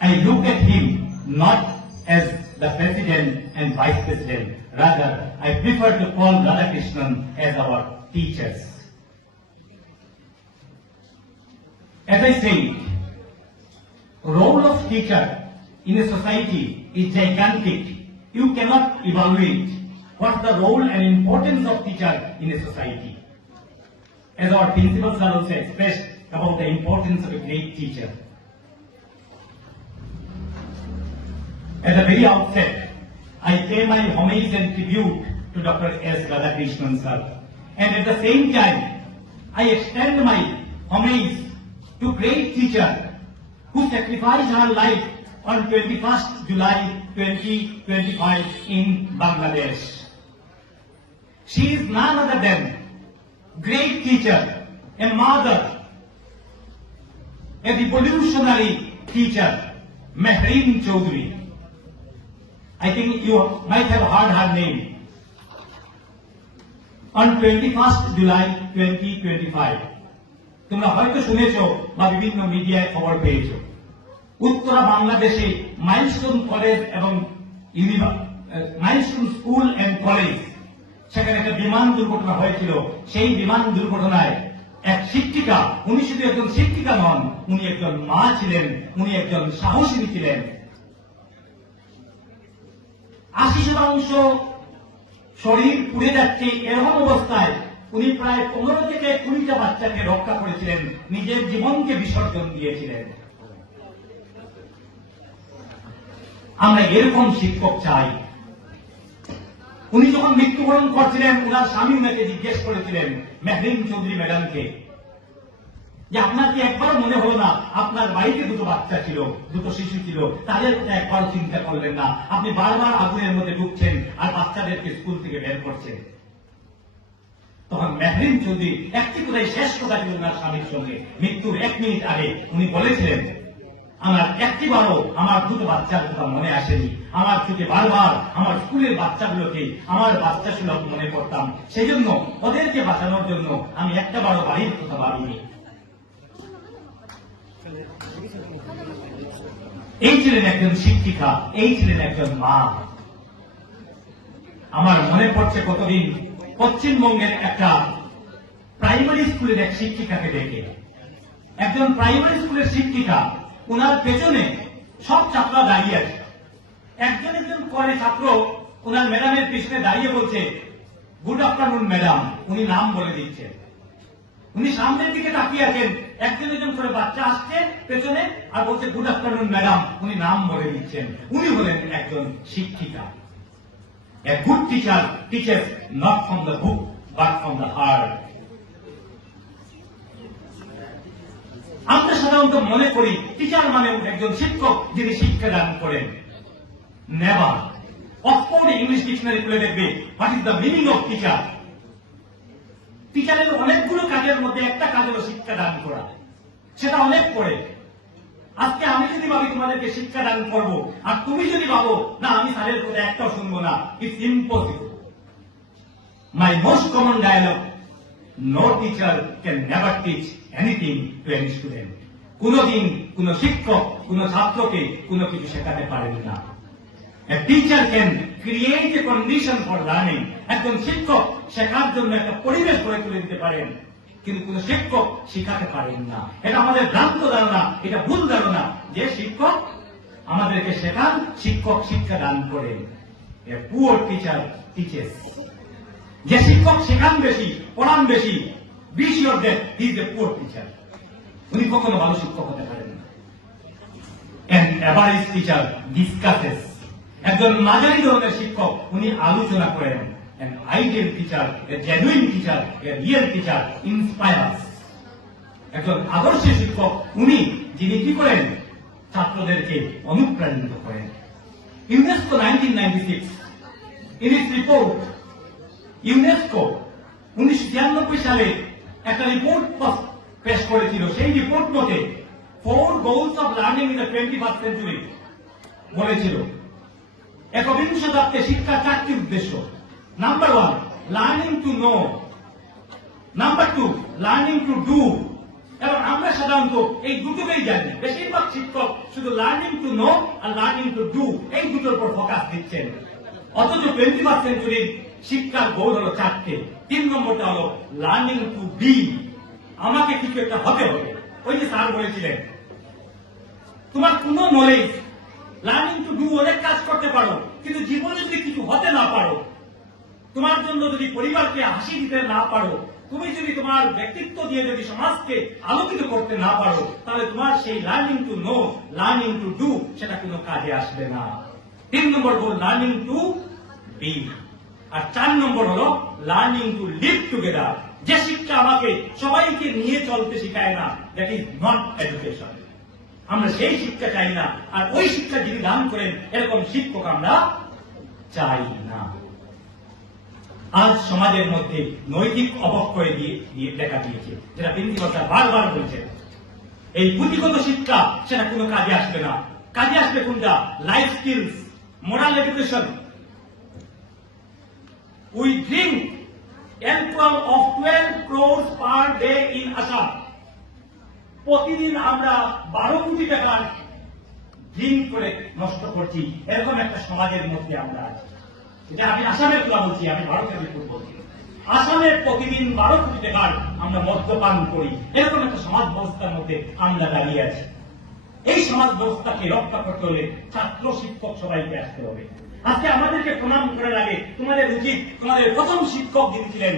I look at him not as the president and vice president. Rather, I prefer to call Radhakrishnan as our teachers. As I said, role of teacher in a society is gigantic. You cannot evaluate what's the role and importance of teacher in a society. As our principals are also expressed about the importance of a great teacher. At the very outset, I pay my homage and tribute to Dr. S. Radhakrishnan sir. And at the same time, I extend my homage to great teacher who sacrificed her life on 21st July 2025 in Bangladesh. She is none other than great teacher, a mother, a revolutionary teacher, Mehreen Chaudhary. I think you might have heard her name. On 21st July 2025, তোমরা হয়তো শুনেছো বা বিভিন্ন মিডিয়ায় খবর পেয়েছো, উত্তরা বাংলাদেশে milestone college এবং মাইলস্টোন স্কুল এন্ড কলেজ, সেখানে একটা বিমান দুর্ঘটনা হয়েছিল। সেই বিমান দুর্ঘটনায় এক শিক্ষিকা, উনি শুধু একজন শিক্ষিকা নন, উনি একজন মা ছিলেন, উনি একজন সাহসিনী ছিলেন। 80% শরীর পুড়ে যাচ্ছে, এরকম অবস্থায় উনি প্রায় 15 থেকে 20টা বাচ্চাকে রক্ষা করেছিলেন, নিজের জীবনকে বিসর্জন দিয়েছিলেন। আমরা এরকম শিক্ষক চাই। উনি যখন মৃত্যুবরণ করছিলেন, ওনার স্বামী ওনাকে জিজ্ঞেস করেছিলেন, মেহরিন চৌধুরী ম্যাডামকে, যে আপনার কি একবার মনে হলো না আপনার বাড়িতে দুটো বাচ্চা ছিল, দুটো শিশু ছিল, তাদের কথা একবার চিন্তা করলেন না? আপনি বারবার আগুনের মধ্যে ঢুকছেন আর বাচ্চাদেরকে স্কুল থেকে বের করছেন। তখন মেহরিন চৌধুরী একটি কথাই শেষ কথা ছিল ওনার স্বামীর সঙ্গে মৃত্যুর 1 মিনিট আগে। উনি বলেছিলেন, আমার একটিবারও আমার দুটো বাচ্চার কথা মনে আসেনি। আমার চোখে বারবার আমার স্কুলের বাচ্চাগুলোকে আমার বাচ্চা সুলভ মনে করতাম। সেই জন্য ওদেরকে বাঁচানোর জন্য আমি একটাবারও বাড়ির কথা ভাবিনি। এই ছিলেন একজন শিক্ষিকা, এই ছিলেন একজন মা। আমার মনে পড়ছে কতদিন পশ্চিমবঙ্গের একটা প্রাইমারি স্কুলের এক শিক্ষিকাকে দেখে, একজন প্রাইমারি স্কুলের শিক্ষিকা, ওনার পেছনে সব ছাত্ররা দাঁড়িয়ে আছে। একজন একজন করে ছাত্র ওনার ম্যাডামের পেছনে দাঁড়িয়ে বলছে, গুড আফটারনুন ম্যাডাম। উনি নাম বলে দিচ্ছেন, উনি সামনের দিকে তাকিয়ে আছেন, একজন একজন করে বাচ্চা আসছে পেছনে আর বলছে গুড আফটারনুন ম্যাডাম, উনি নাম বলে দিচ্ছেন। উনি হলেন একজন শিক্ষিকা। A good teacher teaches not from the book but from the heart. আমরা সাধারণত মনে করি টিচার মানে একজন শিক্ষক যিনি শিক্ষা দান করেন। নেভার। অক্সফোর্ড ইংলিশ ডিকশনারি খুলে দেখবে what is the meaning of teacher. টিচারের অনেকগুলো কাজের মধ্যে একটা কাজ হলো শিক্ষা দান করা, সেটা অনেক পড়ে। আজকে আমি যদি ভাবি তোমাদেরকে শিক্ষা দান করবো আর তুমি যদি ভাবো না আমি স্যারের কথা একটাও শুনবো না, it's impossible. My most common dialogue, no teacher can never teach anything to any student. কোনদিন কোন শিক্ষক কোন ছাত্রকে কোনো কিছু শেখাতে পারেন না। A teacher can create a condition for learning. একজন শিক্ষক শেখার জন্য একটা পরিবেশ গড়ে তুলে দিতে পারেন, কিন্তু কোন শিক্ষক শিখাতে পারেন না। এটা আমাদের ভ্রান্ত ধারণা, এটা ভুল ধারণা যে শিক্ষক আমাদেরকে শেখান, শিক্ষক শিক্ষা দান করেন। A poor teacher teaches. যে শিক্ষক শেখান বেশি, পড়ান বেশি, be sure that he is a poor teacher. উনি কখনো ভালো শিক্ষক হতে পারেন না। An average teacher discusses. একজন মাঝারি ধরনের শিক্ষক উনি আলোচনা করেন। An ideal teacher, a genuine teacher, a real teacher inspires. একজন আদর্শ শিক্ষক উনি যিনি কি করেন, ছাত্রদেরকে অনুপ্রাণিত করেন। UNESCO 1996 in its report, UNESCO 1996 সালে একটা রিপোর্ট পেশ করেছিল। সেই রিপোর্ট মতে 4 goals of learning in the 21st century বলেছিল একবিংশ শতাব্দীতে শিক্ষার 4টি উদ্দেশ্য। Number 1, learning to know. Number 2, learning to do. এবং আমরা সাধারণত এই দুটোকেই জানি। বেশিরভাগ শিক্ষক শুধু learning to know are learning to do এই দুটোর উপর ফোকাস দিচ্ছেন। অথচ 21st সেঞ্চুরির শিক্ষার গোল হলো 4টে। 3 নম্বরটা হলো লার্নিং টু বি। আমাকে কিছু একটা হতে হবে। ওই যে স্যার বলেছিলেন, তোমার কোনো নলেজ, লার্নিং টু ডু অনেক কাজ করতে পারো, কিন্তু জীবনে যদি কিছু হতে না পারো, তোমার জন্য যদি পরিবারকে হাসি দিতে না পারো, তুমি যদি তোমার ব্যক্তিত্ব দিয়ে যদি সমাজকে আলোকিত করতে না পারো, তাহলে তোমার সেই learning to know, learning to do সেটা কোনো কাজে আসবে না। 3 নম্বর হল লার্নিং টু বি। আর 4 নম্বর হলো লার্নিং টু লিভ টুগেদার। যে শিক্ষা আমাকে সবাইকে নিয়ে চলতে শেখায় না, দ্যাট ইজ নট এডুকেশন। আমরা সেই শিক্ষা চাই না, আর ওই শিক্ষা যিনি দান করেন এরকম শিক্ষক আমরা চাই না। আজ সমাজের মধ্যে নৈতিক অবক্ষয় দিয়ে দেখা দিয়েছে, যেটা প্রিন্সিপাল স্যার বারবার বলছেন। এই পুঁথিগত শিক্ষা সেটা কোনো কাজে আসবে না। কাজে আসবে কোনটা? Life skills, moral education. We drink alcohol of 12 crores per day in Assam। প্রতিদিন আমরা 12 কোটি টাকার ড্রিঙ্ক করে নষ্ট করছি, এরকম একটা সমাজের মধ্যে আমরা আছি। এটা আমি আসামের কথা বলছি, আমি ভারতের রিপোর্ট বলছি। আসামে প্রতিদিন 12 কোটি টাকার আমরা মদ্যপান করি, এরকম একটা সমাজ ব্যবস্থার মধ্যে আমরা দাঁড়িয়ে আছি। এই সমাজ ব্যবস্থাকে রক্ষা করতে হলে ছাত্র শিক্ষক সবাইকে আসতে হবে। আজকে আমাদেরকে প্রণাম করার আগে তোমাদের উচিত, তোমাদের প্রথম শিক্ষক যিনি ছিলেন